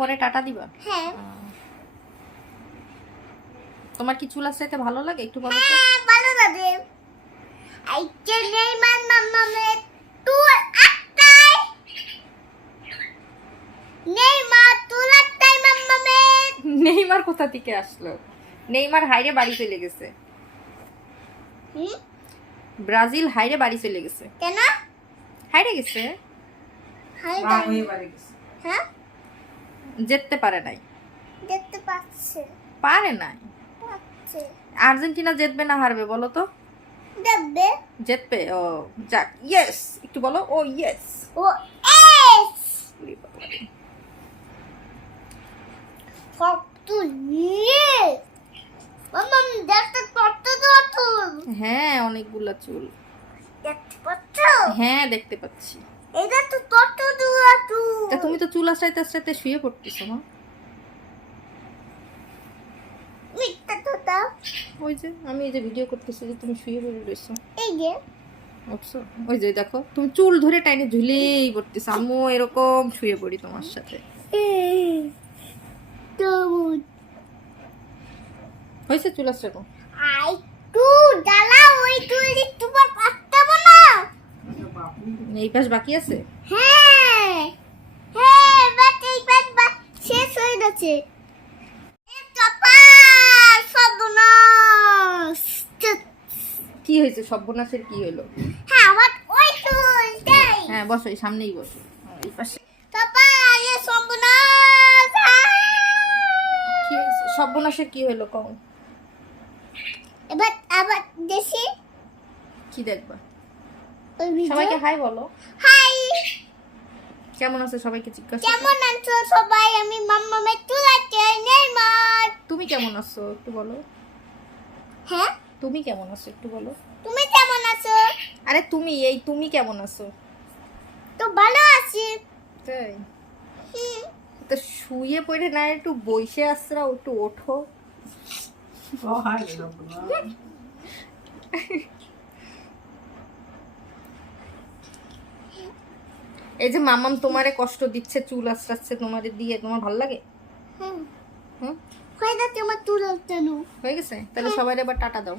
পরে টাটা দিবা? হ্যাঁ। তোমার কি চুল আসতে ভালো লাগে? একটু বলো তো। হ্যাঁ ভালো লাগে। আইতে নেইমার মাম্মামে তুই একটাই নেইমার তুই একটাই মাম্মামে নেইমার কোথা থেকে আসলো? নেইমার হাইরে বাড়ি চলে গেছে। হুম? ব্রাজিল হাইরে বাড়ি চলে গেছে। কেন? হাইরে গেছে? হাই হ্যাঁ? যেতে পারে নাই। দেখতে পাচ্ছে পারে নাই? আর্জেন্টিনা জিতবে না হারবে বলো তো? দেখবে জিতবে? ও যাক ইয়েস একটু বলো ও ইয়েস ও এস হ্যাঁ অনেকগুলা চুল। দেখতে পাচ্ছ? হ্যাঁ দেখতে পাচ্ছি। এটা তো কত নতুন তা তুমি তো চুল আসাইতে আসাইতে শুয়ে পড়তেছো মা। মিথ্যা তো দাও ওই যে আমি এই যে ভিডিও করতেছি যে তুমি শুয়ে পড়ে রয়েছো এই যে। ওই যে দেখো তুমি চুল ধরে টাইনে ঝুলেই পড়তেছো। আমিও এরকম শুয়ে পড়ি তোমার সাথে। তো হয়েছে চুল আসছে আই টু ডালা ওই তুই তোমার এই পাশ বাকি আছে? হ্যাঁ হ্যাঁ বাট এই বাট শেষ হয়ে গেছে। কি হয়েছে? সর্বনাশের কি হলো? হ্যাঁ আমার ওই হ্যাঁ বসো এই সামনেই বসো। হ্যাঁ, এই পাশে। সর্বনাশের কি হলো? কও। এবার আবার দেখি। কি দেখবা? সবাইকে হাই বলো। হাই কেমন আছে সবাইকে জিজ্ঞাসা কেমন আছো সবাই? আমি মাম্মা মে তুলাতে নেইমার তুমি কেমন আছো একটু বলো। হ্যাঁ? তুমি কেমন আছো একটু বলো। তুমি কেমন আছো? আরে তুমি এই তুমি কেমন আছো? তো ভালো আছি। তাই? তো শুয়ে পড়ে না একটু বসে আসরা একটু ওঠো। এই যে মামাম তোমারে কষ্ট দিচ্ছে চুল আসছে তোমাদের দিয়ে তোমার ভালো লাগে? হুম। হুম? হয়ে তোমার আমার চুল হয়ে গেছে? তাহলে সবাই এবার টাটা দাও।